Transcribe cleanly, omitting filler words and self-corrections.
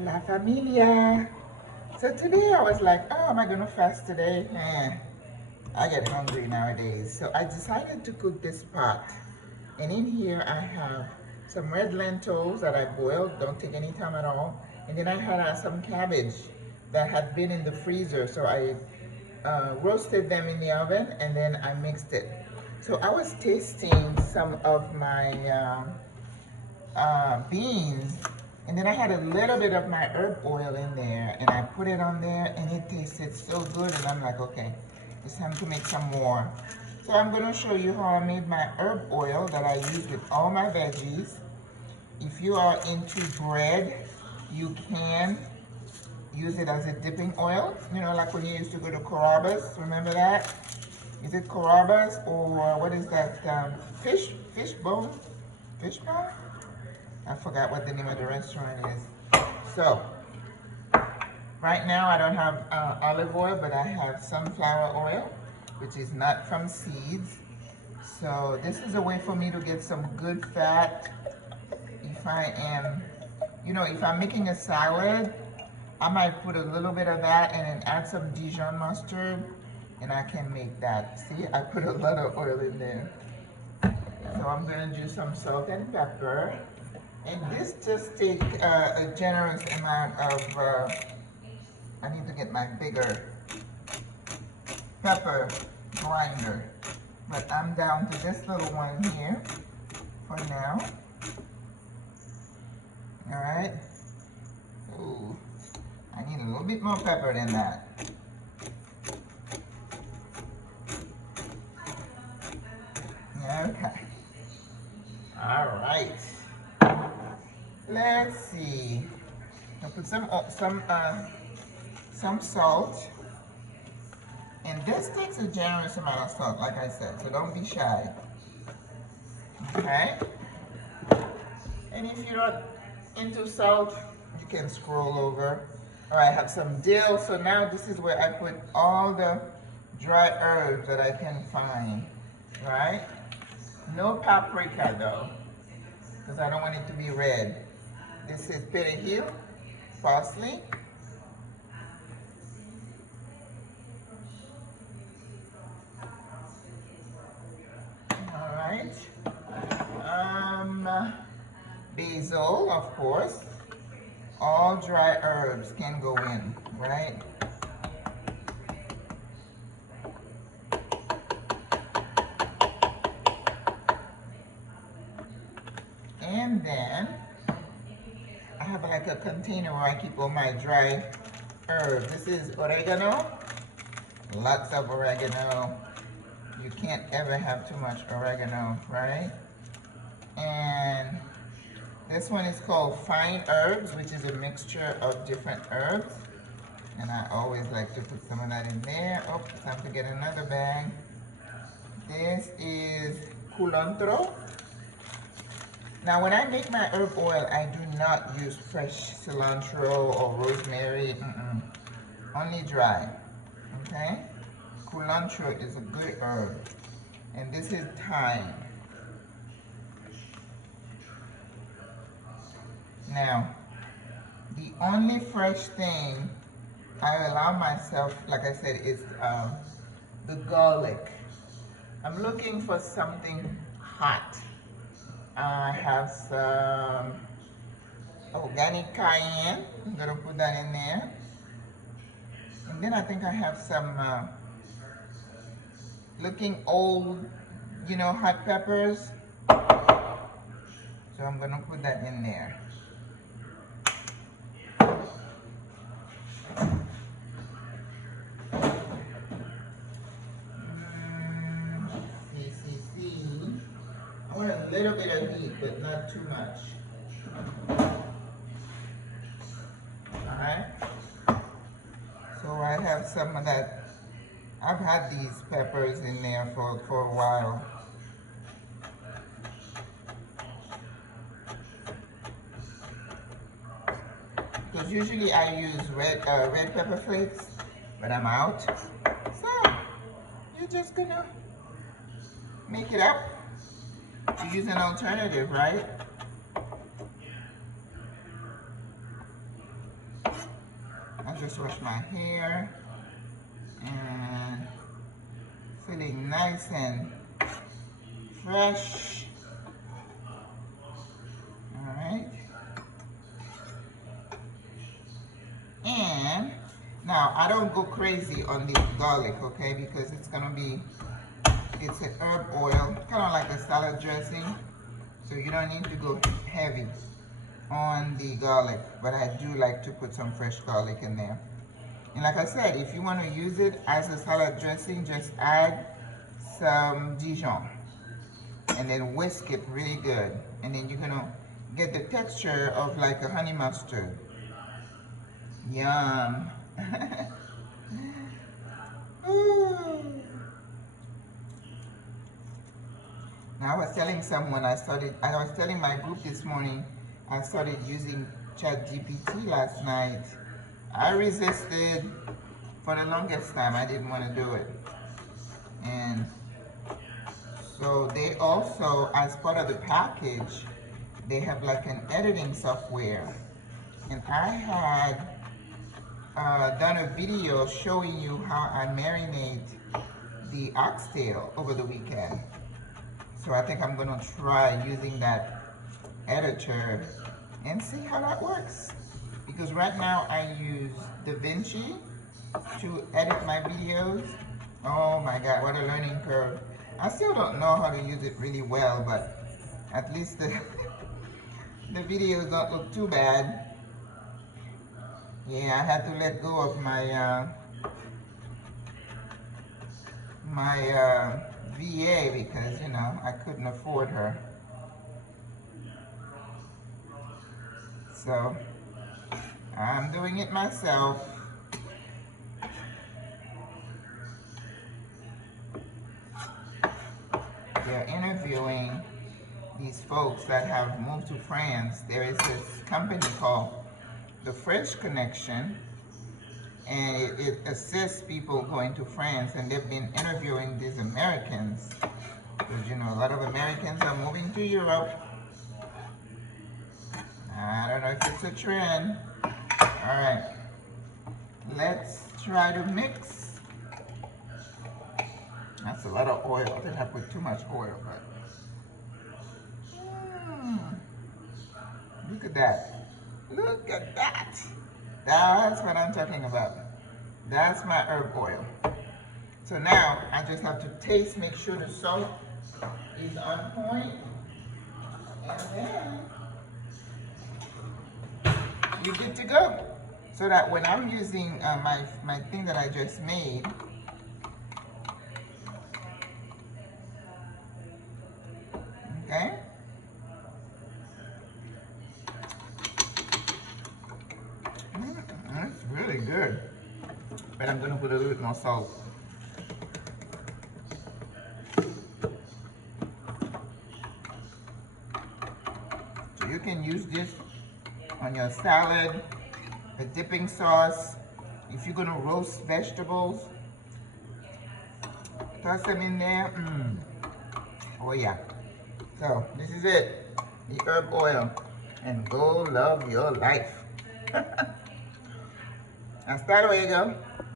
La familia. So today I was like, oh, am I gonna fast today? I get hungry nowadays. So I decided to cook this pot. And in here I have some red lentils that I boiled, don't take any time at all. And then I had some cabbage that had been in the freezer. So I roasted them in the oven and then I mixed it. So I was tasting some of my beans, and then I had a little bit of my herb oil in there, and I put it on there, and it tasted so good, and I'm like, okay, it's time to make some more. So I'm going to show you how I made my herb oil that I use with all my veggies. If you are into bread, you can use it as a dipping oil, you know, like when you used to go to Carrabba's, remember that? Is it Carrabba's or what is that, fishbone? Fishbone? I forgot what the name of the restaurant is. So, right now I don't have olive oil, but I have sunflower oil, which is not from seeds. So this is a way for me to get some good fat. If I am, you know, if I'm making a salad, I might put a little bit of that and then add some Dijon mustard, and I can make that. See, I put a lot of oil in there. So I'm gonna do some salt and pepper. And this just takes a generous amount of, I need to get my bigger pepper grinder. But I'm down to this little one here for now. All right. Ooh, I need a little bit more pepper than that. Okay. All right. Let's see. I'll put some salt. And this takes a generous amount of salt, like I said, so don't be shy. Okay? And if you're not into salt, you can scroll over. All right, I have some dill. So now this is where I put all the dry herbs that I can find, right? No paprika though, because I don't want it to be red. This is perejil, parsley. All right. Basil, of course. All dry herbs can go in, right? And then I have like a container where I keep all my dry herbs. This is oregano. Lots of oregano. You can't ever have too much oregano, right? And this one is called fine herbs, which is a mixture of different herbs. And I always like to put some of that in there. Oh, time to get another bag. This is culantro. Now, when I make my herb oil, I do not use fresh cilantro or rosemary. Only dry, okay? Culantro is a good herb. And this is thyme. Now, the only fresh thing I allow myself, like I said, is the garlic. I'm looking for something hot. I have some organic cayenne. I'm gonna put that in there. And then I think I have some looking old, you know, hot peppers. So I'm gonna put that in there. I want a little bit of heat, but not too much. Alright? So I have some of that. I've had these peppers in there for a while. Because usually I use red pepper flakes, but I'm out. So you're just gonna make it up. To use an alternative, right? just wash my hair and feeling nice and fresh. All right. And now I don't go crazy on the garlic, okay, because it's an herb oil, kind of like a salad dressing. So you don't need to go heavy on the garlic, but I do like to put some fresh garlic in there. And like I said, if you want to use it as a salad dressing, just add some Dijon and then whisk it really good. And then you're gonna get the texture of like a honey mustard. Yum. Ooh. Now I was telling someone I was telling my group this morning, I started using ChatGPT last night. I resisted for the longest time. I didn't want to do it. And so they also, as part of the package, they have like an editing software. And I had done a video showing you how I marinate the oxtail over the weekend. So I think I'm gonna try using that editor and see how that works. Because right now I use DaVinci to edit my videos. Oh my God, what a learning curve. I still don't know how to use it really well, but at least the videos don't look too bad. Yeah, I had to let go of my VA because, you know, I couldn't afford her. So I'm doing it myself. They're interviewing these folks that have moved to France. There is this company called the French Connection, and it assists people going to France, and they've been interviewing these Americans because, you know, a lot of Americans are moving to Europe. I don't know if it's a trend. All right, let's try to mix. That's a lot of oil. I think I put too much oil, but look at that. Look at that. That's what I'm talking about. That's my herb oil. So now I just have to taste, make sure the salt is on point, and then you're good to go. So that when I'm using my thing that I just made, okay? That's really good. But I'm gonna put a little bit more salt. So you can use this on your salad, a dipping sauce. If you're gonna roast vegetables, toss them in there. Oh yeah. So this is it, the herb oil, and go love your life. Hasta luego.